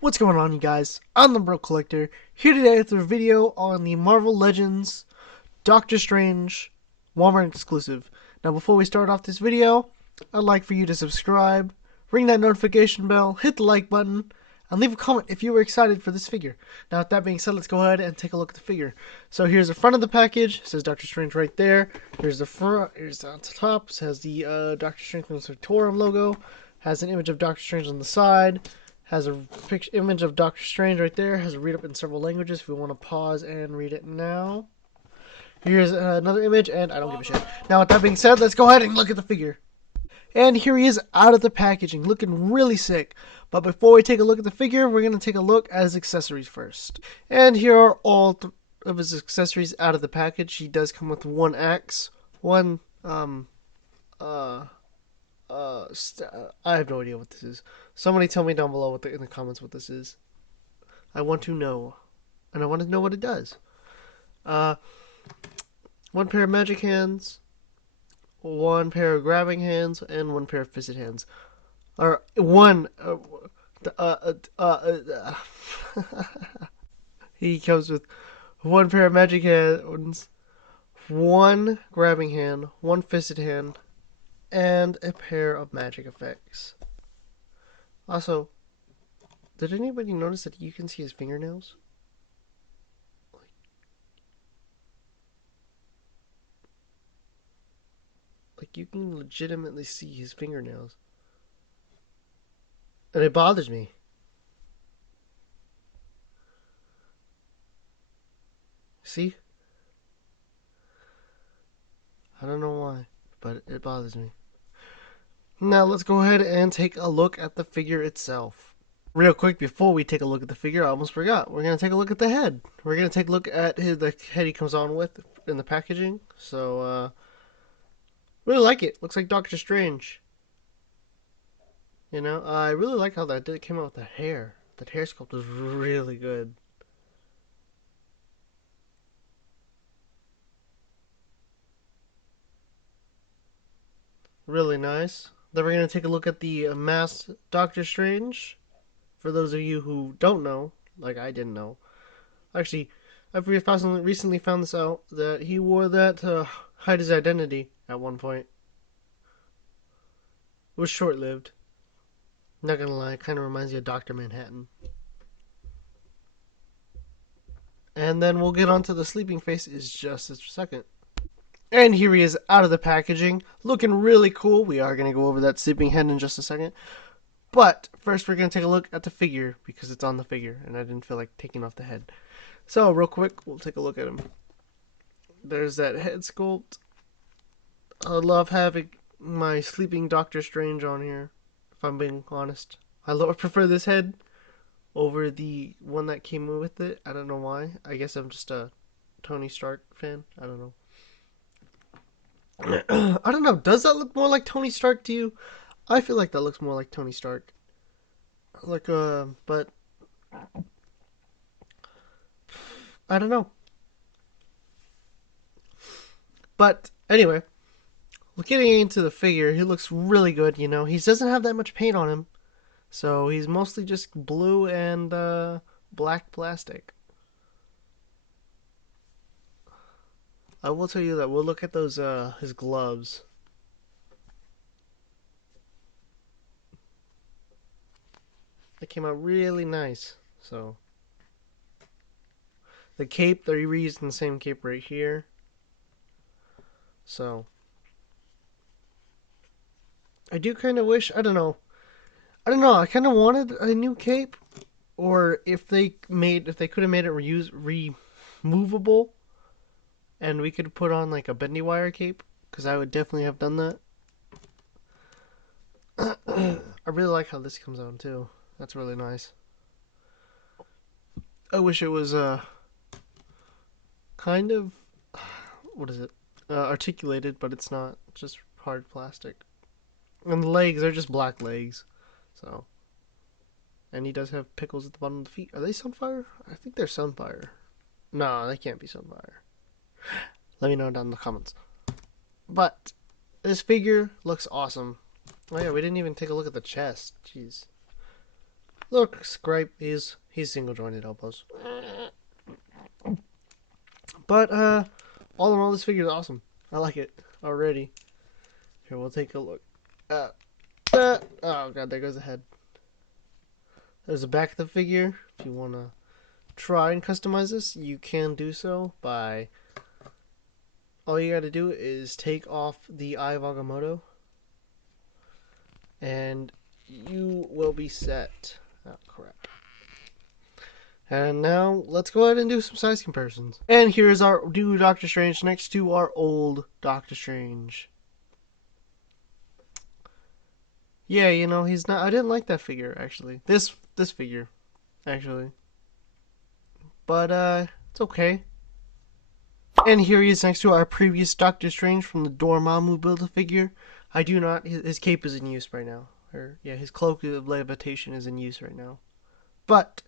What's going on, you guys? I'm the Bro Collector, here today with a video on the Marvel Legends Doctor Strange Walmart exclusive. Now, before we start off this video, I'd like for you to subscribe, ring that notification bell, hit the like button, and leave a comment if you were excited for this figure. Now, with that being said, let's go ahead and take a look at the figure. So here's the front of the package. It says Doctor Strange right there. Here's the front. Here's on the top. It has the Doctor Strange Victorium logo. Has an image of Doctor Strange on the side. Has a picture image of Doctor Strange right there. Has a read up in several languages if we want to pause and read it now. Here's another image, and I don't give a shit. Now, with that being said, let's go ahead and look at the figure. And here he is out of the packaging, looking really sick. But before we take a look at the figure, we're going to take a look at his accessories first. And here are all of his accessories out of the package. He does come with one axe, one, I have no idea what this is. Somebody tell me down below in the comments what this is. I want to know. And I want to know what it does. One pair of magic hands, one pair of grabbing hands, and one pair of fisted hands. Or one. He comes with one pair of magic hands, one grabbing hand, one fisted hand, and a pair of magic effects. Also, did anybody notice that you can see his fingernails? Like you can legitimately see his fingernails. And it bothers me. See? I don't know why, but it bothers me. Now let's go ahead and take a look at the figure itself. Real quick, before we take a look at the figure, I almost forgot. We're going to take a look at the head. We're going to take a look at the head he comes on with in the packaging. So, really like it. Looks like Doctor Strange. You know, I really like how that came out with the hair. That hair sculpt is really good. Really nice. Then we're going to take a look at the masked Doctor Strange. For those of you who don't know, like I didn't know. Actually, I recently found this out, that he wore that to hide his identity at one point. It was short-lived. Not gonna lie, it kind of reminds you of Dr. Manhattan. And then we'll get onto the sleeping face is just a second. And here he is out of the packaging, looking really cool. We are going to go over that sleeping head in just a second. But first we're going to take a look at the figure, because it's on the figure, and I didn't feel like taking off the head. So real quick, we'll take a look at him. There's that head sculpt. I love having my sleeping Doctor Strange on here, if I'm being honest. I prefer this head over the one that came with it. I don't know why. I guess I'm just a Tony Stark fan. I don't know. I don't know. Does that look more like Tony Stark to you? I feel like that looks more like Tony Stark. Like, but I don't know. But anyway, getting into the figure, he looks really good. You know, he doesn't have that much paint on him, so he's mostly just blue and black plastic. I will tell you that we'll look at those his gloves. They came out really nice. So the cape, they're reusing the same cape right here. So I do kind of wish, I don't know. I kind of wanted a new cape, or if they could have made it removable, and we could put on like a bendy wire cape, because I would definitely have done that. I really like how this comes out too. That's really nice. I wish it was kind of, what is it? Articulated, but it's not. Just hard plastic. And the legs are just black legs. So. And he does have pickles at the bottom of the feet. Are they Sunfire? I think they're Sunfire. No, they can't be Sunfire. Let me know down in the comments. But this figure looks awesome. Oh yeah, we didn't even take a look at the chest. Jeez. Look, Scripe is he's single jointed elbows. But all in all, this figure is awesome. I like it already. Here, we'll take a look. Oh god, there goes the head. There's the back of the figure. If you want to try and customize this, you can do so by... All you gotta do is take off the Eye of Agamotto, and you will be set. Oh crap. And now, let's go ahead and do some size comparisons. And here's our new Doctor Strange next to our old Doctor Strange. Yeah, you know, he's not... I didn't like that figure, actually. This figure, actually. But, it's okay. And here he is next to our previous Doctor Strange from the Dormammu Build-A-Figure. I do not... His cape is in use right now. Or, yeah, his cloak of levitation is in use right now. But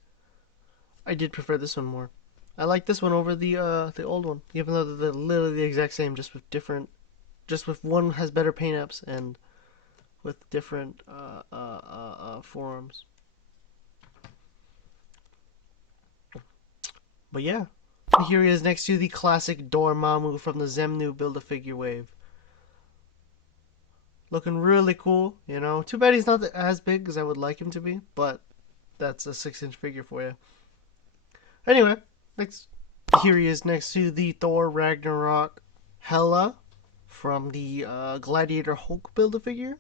I did prefer this one more. I like this one over the old one, even though they're literally the exact same, just with different... Just with one has better paint-ups and with different forearms. But yeah. Here he is next to the classic Dormammu from the Zemnu Build-A-Figure wave. Looking really cool, you know. Too bad he's not as big as I would like him to be, but that's a 6-inch figure for you. Anyway, next. Here he is next to the Thor Ragnarok Hela from the Gladiator Hulk Build-A-Figure.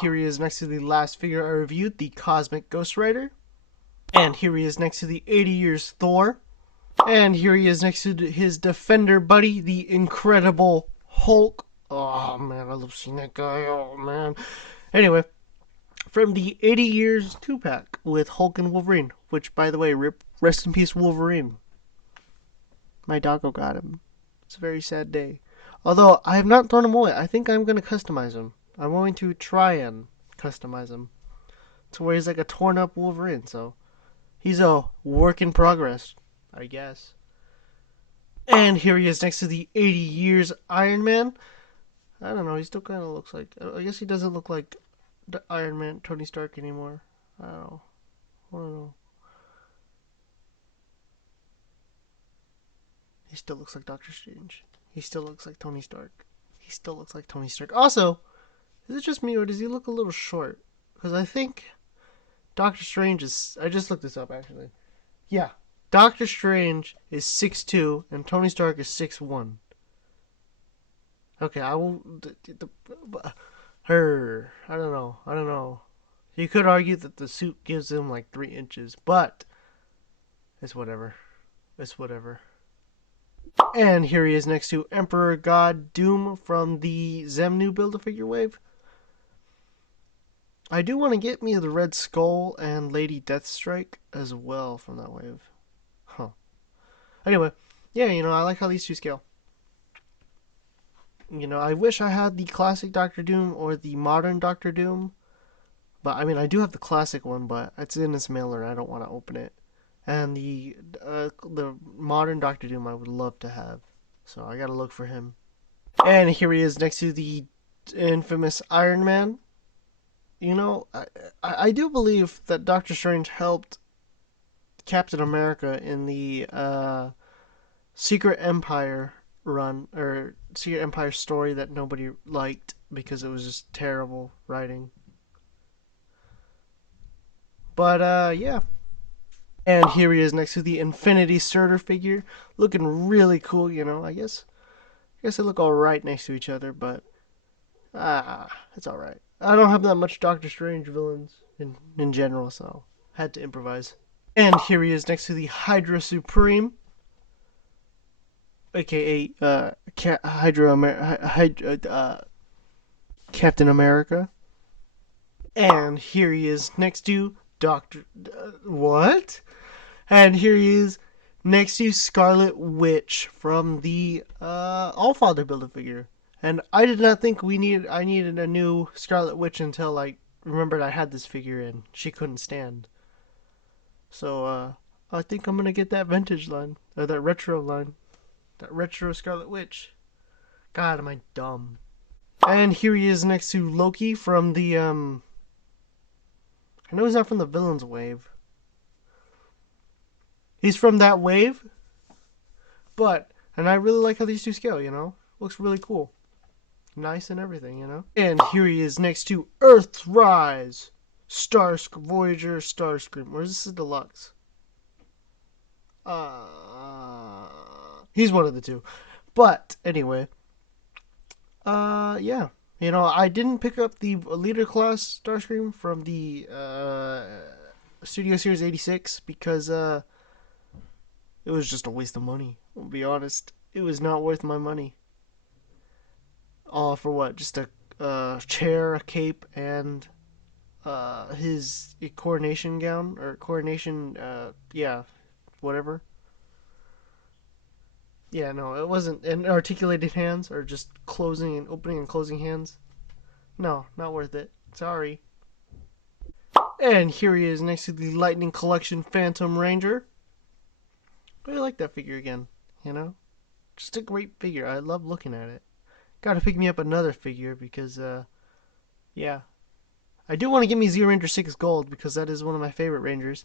Here he is next to the last figure I reviewed, the Cosmic Ghost Rider. And here he is next to the 80 Years Thor. And here he is next to his Defender buddy, the Incredible Hulk. Oh man, I love seeing that guy. Oh man. Anyway, from the 80 Years 2-pack with Hulk and Wolverine, which, by the way, rest in peace, Wolverine. My doggo got him. It's a very sad day. Although, I have not thrown him away. I think I'm going to customize him. I'm going to try and customize him to where he's like a torn up Wolverine, so he's a work in progress, I guess. And here he is next to the 80 Years Iron Man. I don't know, he still kind of looks like... I guess he doesn't look like the Iron Man, Tony Stark anymore. I don't know. He still looks like Doctor Strange. He still looks like Tony Stark. He still looks like Tony Stark. Also, is it just me or does he look a little short? Because I think Doctor Strange is... I just looked this up, actually. Yeah. Doctor Strange is 6'2", and Tony Stark is 6'1". Okay, I will... I don't know. You could argue that the suit gives him like 3 inches, but it's whatever. And here he is next to Emperor God Doom from the Zemnu Build-A-Figure wave. I do want to get me the Red Skull and Lady Deathstrike as well from that wave. Huh. Anyway, yeah, you know, I like how these two scale. You know, I wish I had the classic Doctor Doom or the modern Doctor Doom. But, I mean, I do have the classic one, but it's in its mailer and I don't want to open it. And the modern Doctor Doom I would love to have. So I gotta look for him. And here he is next to the infamous Iron Man. You know, I do believe that Doctor Strange helped Captain America in the Secret Empire run, or Secret Empire story that nobody liked because it was just terrible writing. But, yeah. And here he is next to the Infinity Surtur figure. Looking really cool, you know. I guess they look alright next to each other, but... it's alright. I don't have that much Doctor Strange villains in general, so had to improvise. And here he is next to the Hydra Supreme, aka Captain America. And here he is next to what? And here he is next to Scarlet Witch from the Allfather Build-A-Figure. And I did not think I needed a new Scarlet Witch until I remembered I had this figure and she couldn't stand. So I think I'm gonna get that vintage line, or that retro line, that retro Scarlet Witch. God, am I dumb? And here he is next to Loki from the I know he's not from the villain's wave. He's from that wave, and I really like how these two scale, you know? Looks really cool. Nice and everything, you know? And here he is next to Earthrise. Voyager Starscream. Or is this a deluxe? He's one of the two. But, anyway. Yeah. You know, I didn't pick up the Leader Class Starscream from the, Studio Series 86 because, it was just a waste of money. I'll be honest. It was not worth my money. All for what? Just a chair, a cape, and his coronation gown or coronation. Yeah, whatever. Yeah, no, it wasn't. And articulated hands or just closing and opening and closing hands. No, not worth it. Sorry. And here he is next to the Lightning Collection Phantom Ranger. I really like that figure again. You know, just a great figure. I love looking at it. Got to pick me up another figure because, yeah, I do want to get me Zero Ranger 6 Gold because that is one of my favorite Rangers.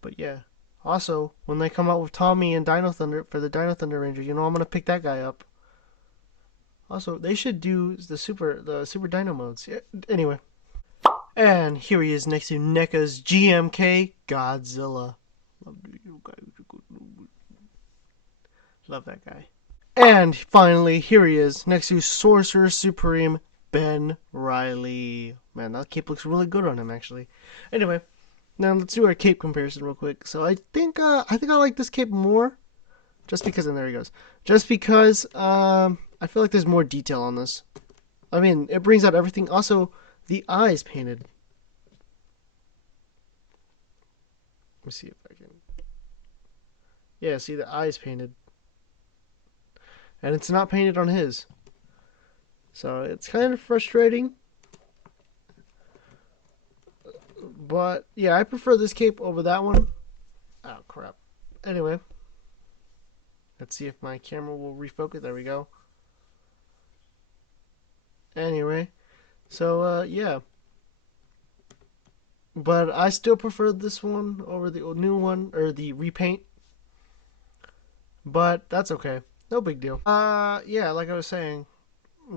But yeah, also when they come out with Tommy and Dino Thunder for the Dino Thunder Ranger, you know I'm gonna pick that guy up. Also, they should do the Super Dino modes. Yeah, anyway, and here he is next to NECA's GMK Godzilla. Love that guy. And finally, here he is, next to Sorcerer Supreme Ben Riley. Man, that cape looks really good on him, actually. Anyway, now let's do our cape comparison real quick. So I think I like this cape more, just because. And there he goes. Just because I feel like there's more detail on this. I mean, it brings out everything. Also, the eyes painted. Let me see if I can. Yeah, see the eyes painted. And it's not painted on his. So it's kind of frustrating. But yeah, I prefer this cape over that one. Oh crap. Anyway. Let's see if my camera will refocus. There we go. Anyway. So yeah. But I still prefer this one over the new one, or the repaint. But that's okay. No big deal. Yeah, like I was saying,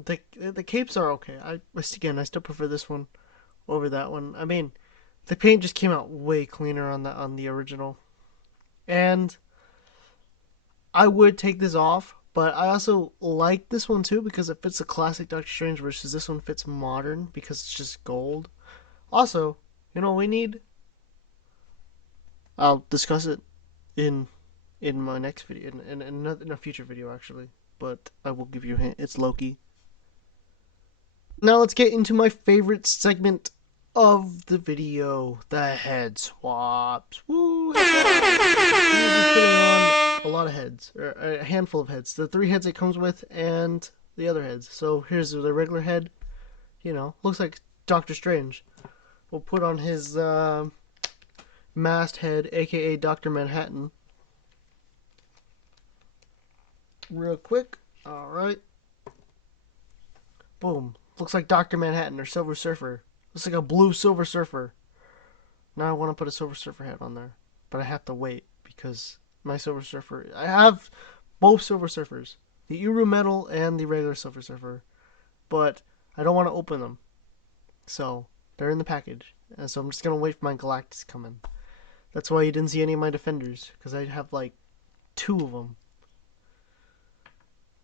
the capes are okay. I still prefer this one over that one. I mean, the paint just came out way cleaner on the original. And I would take this off, but I also like this one too because it fits the classic Doctor Strange versus this one fits modern because it's just gold. Also, you know what we need? I'll discuss it in my next video, in a future video actually. But I will give you a hint. It's Loki. Now let's get into my favorite segment of the video, the head swaps. Woo! Head swaps. We're just putting on a lot of heads, or a handful of heads. The 3 heads it comes with, and the other heads. So here's the regular head. You know, looks like Doctor Strange. We'll put on his masked head, aka Dr. Manhattan. Real quick. Alright. Boom. Looks like Dr. Manhattan or Silver Surfer. Looks like a blue Silver Surfer. Now I want to put a Silver Surfer head on there. But I have to wait because my Silver Surfer... I have both Silver Surfers. The Uru Metal and the regular Silver Surfer. But I don't want to open them. So, they're in the package. And so I'm just going to wait for my Galactus to come in. That's why you didn't see any of my Defenders. Because I have like 2 of them.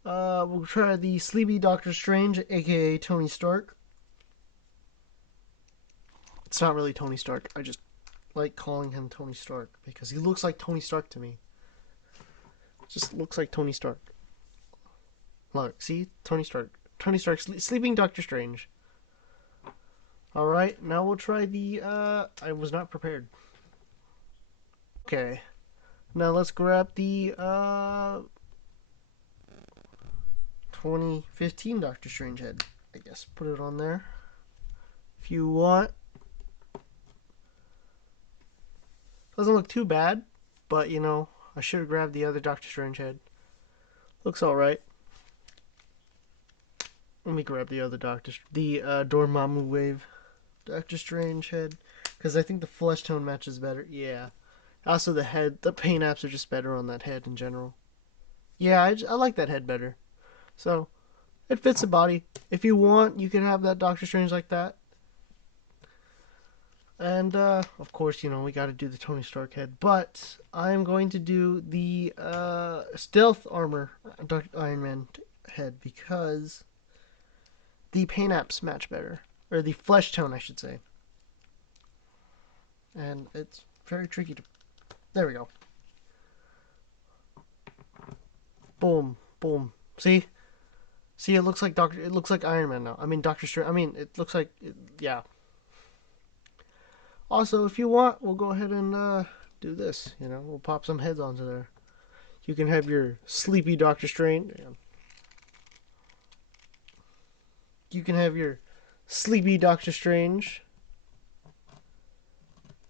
We'll try the Sleepy Doctor Strange, aka Tony Stark. It's not really Tony Stark. I just like calling him Tony Stark because he looks like Tony Stark to me. Just looks like Tony Stark. Look, see? Tony Stark. Tony Stark, Sleeping Doctor Strange. Alright, now we'll try the, I was not prepared. Okay. Now let's grab the, 2015 Doctor Strange head. I guess put it on there if you want. Doesn't look too bad, but you know, I should have grabbed the other Doctor Strange head. Looks alright. Let me grab the other Dormammu wave. Doctor Strange head, because I think the flesh tone matches better. Yeah. Also, the head, the paint apps are just better on that head in general. Yeah, I like that head better. So, it fits the body. If you want, you can have that Doctor Strange like that. And, of course, you know, we gotta do the Tony Stark head. But, I'm going to do the, stealth armor Iron Man head because the paint apps match better. Or the flesh tone, I should say. And it's very tricky to... There we go. Boom. Boom. See? See, it looks like It looks like Iron Man now. I mean, Doctor Strange. I mean, it looks like... yeah. Also, if you want, we'll go ahead and do this. You know, we'll pop some heads onto there. You can have your sleepy Doctor Strange. You can have your sleepy Doctor Strange.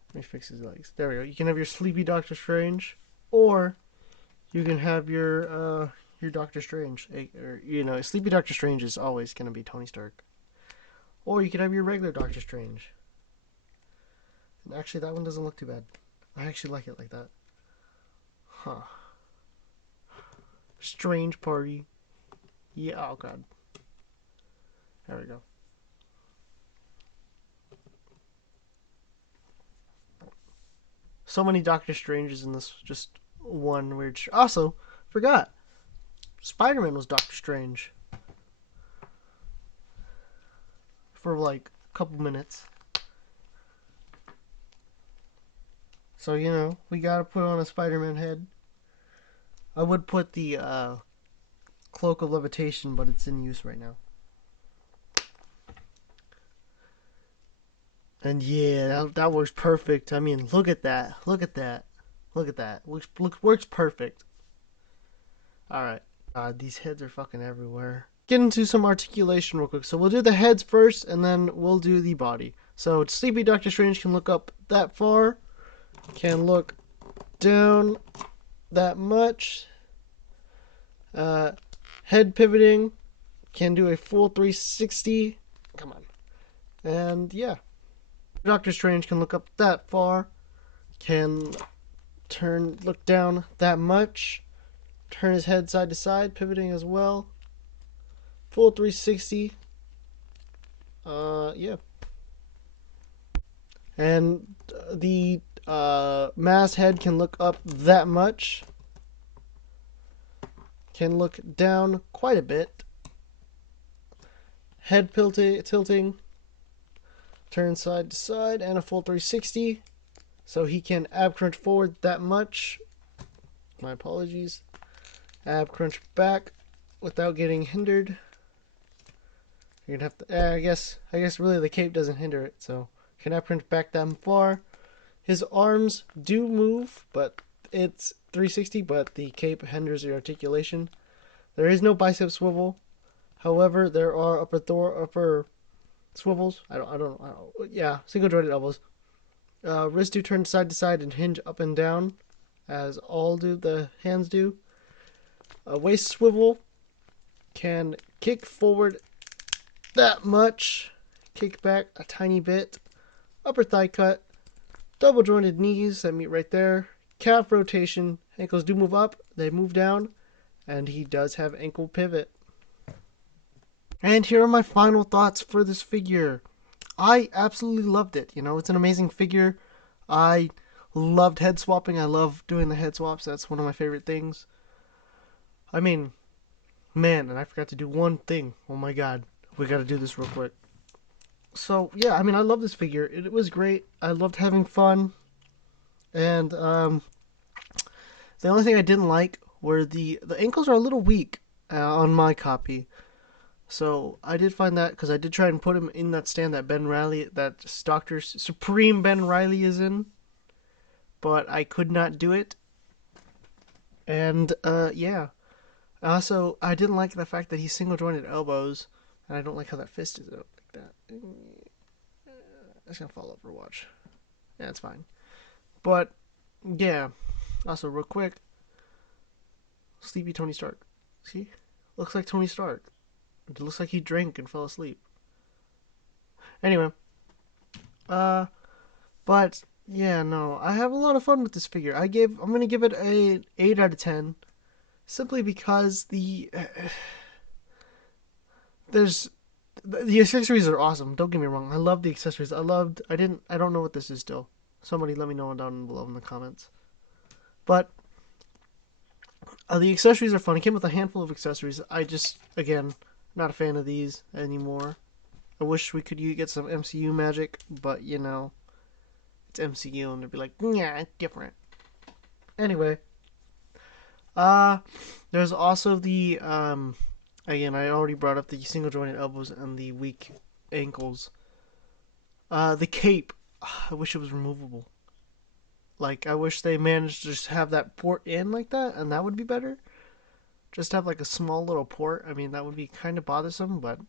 Let me fix his legs. There we go. You can have your sleepy Doctor Strange, or you can have your Doctor Strange. Or, you know, sleepy Doctor Strange is always gonna be Tony Stark. Or you can have your regular Doctor Strange. And actually, that one doesn't look too bad. I actually like it like that. Huh. Strange party. Yeah, oh god. There we go. So many Doctor Stranges in this just one weird... Also, forgot. Spider-Man was Doctor Strange. For like a couple minutes. So, you know, we gotta put on a Spider-Man head. I would put the Cloak of Levitation, but it's in use right now. And yeah, that works perfect. I mean, look at that. Look at that. Look at that. Works perfect. Alright. These heads are fucking everywhere. Get into some articulation real quick. So we'll do the heads first, and then we'll do the body. So Sleepy Doctor Strange can look up that far. Can look down that much. Head pivoting. Can do a full 360. Come on. And yeah. Doctor Strange can look up that far. Can look down that much. Turn his head side to side, pivoting as well. Full 360. Yeah. And the mass head can look up that much. Can look down quite a bit. Head tilting. Turn side to side and a full 360. So he can ab crunch forward that much. My apologies. Ab crunch back without getting hindered. You're gonna have to. I guess really the cape doesn't hinder it. So can ab crunch back that far. His arms do move, but it's 360. But the cape hinders the articulation. There is no bicep swivel. However, there are upper swivels. I don't know. Yeah, single jointed elbows. Wrists do turn side to side and hinge up and down, as all do the hands do. Waist swivel can kick forward that much, kick back a tiny bit. Upper thigh cut, double jointed knees that meet right there. Calf rotation, ankles do move up, they move down, and he does have ankle pivot. And here are my final thoughts for this figure. I absolutely loved it. You know, it's an amazing figure. I loved head swapping. I love doing the head swaps. That's one of my favorite things. I mean, man, and I forgot to do one thing. Oh my god. We gotta do this real quick. So, yeah, I mean, I love this figure. It was great. I loved having fun. And, the only thing I didn't like were the ankles are a little weak on my copy. So I did find that because I did try and put him in that stand that Dr. Supreme Ben Reilly is in, but I could not do it. And yeah. Also, I didn't like the fact that he's single jointed elbows, and I don't like how that fist is out like that. I'm just gonna fall over watch. Yeah, it's fine. But yeah. Also, real quick, sleepy Tony Stark. See, looks like Tony Stark. It looks like he drank and fell asleep. Anyway, But yeah, no, I have a lot of fun with this figure. I'm gonna give it a 8 out of 10, simply because there's the accessories are awesome. Don't get me wrong. I love the accessories. I don't know what this is still. Somebody let me know down below in the comments. But the accessories are fun. It came with a handful of accessories. Again, not a fan of these anymore. I wish we could get some MCU magic, but it's MCU and they'd be like, yeah, it's different. Anyway, uh, there's also the again, I already brought up the single jointed elbows and the weak ankles. The cape, I wish it was removable. Like, I wish they managed to just have that port in like that, and that would be better. Just have like a small little port. I mean, that would be kind of bothersome, but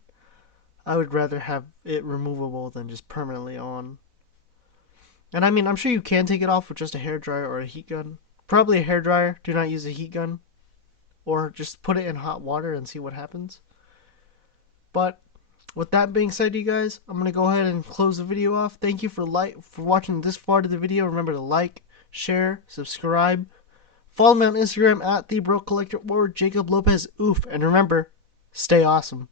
I would rather have it removable than just permanently on. And I mean, I'm sure you can take it off with just a hairdryer or a heat gun. Probably a hairdryer. Do not use a heat gun. Or just put it in hot water and see what happens. But with that being said, you guys, I'm gonna go ahead and close the video off. Thank you for watching this far to the video. Remember to like, share, subscribe. Follow me on Instagram at TheBrokeCollector or Jacob Lopez Oof. And remember, stay awesome.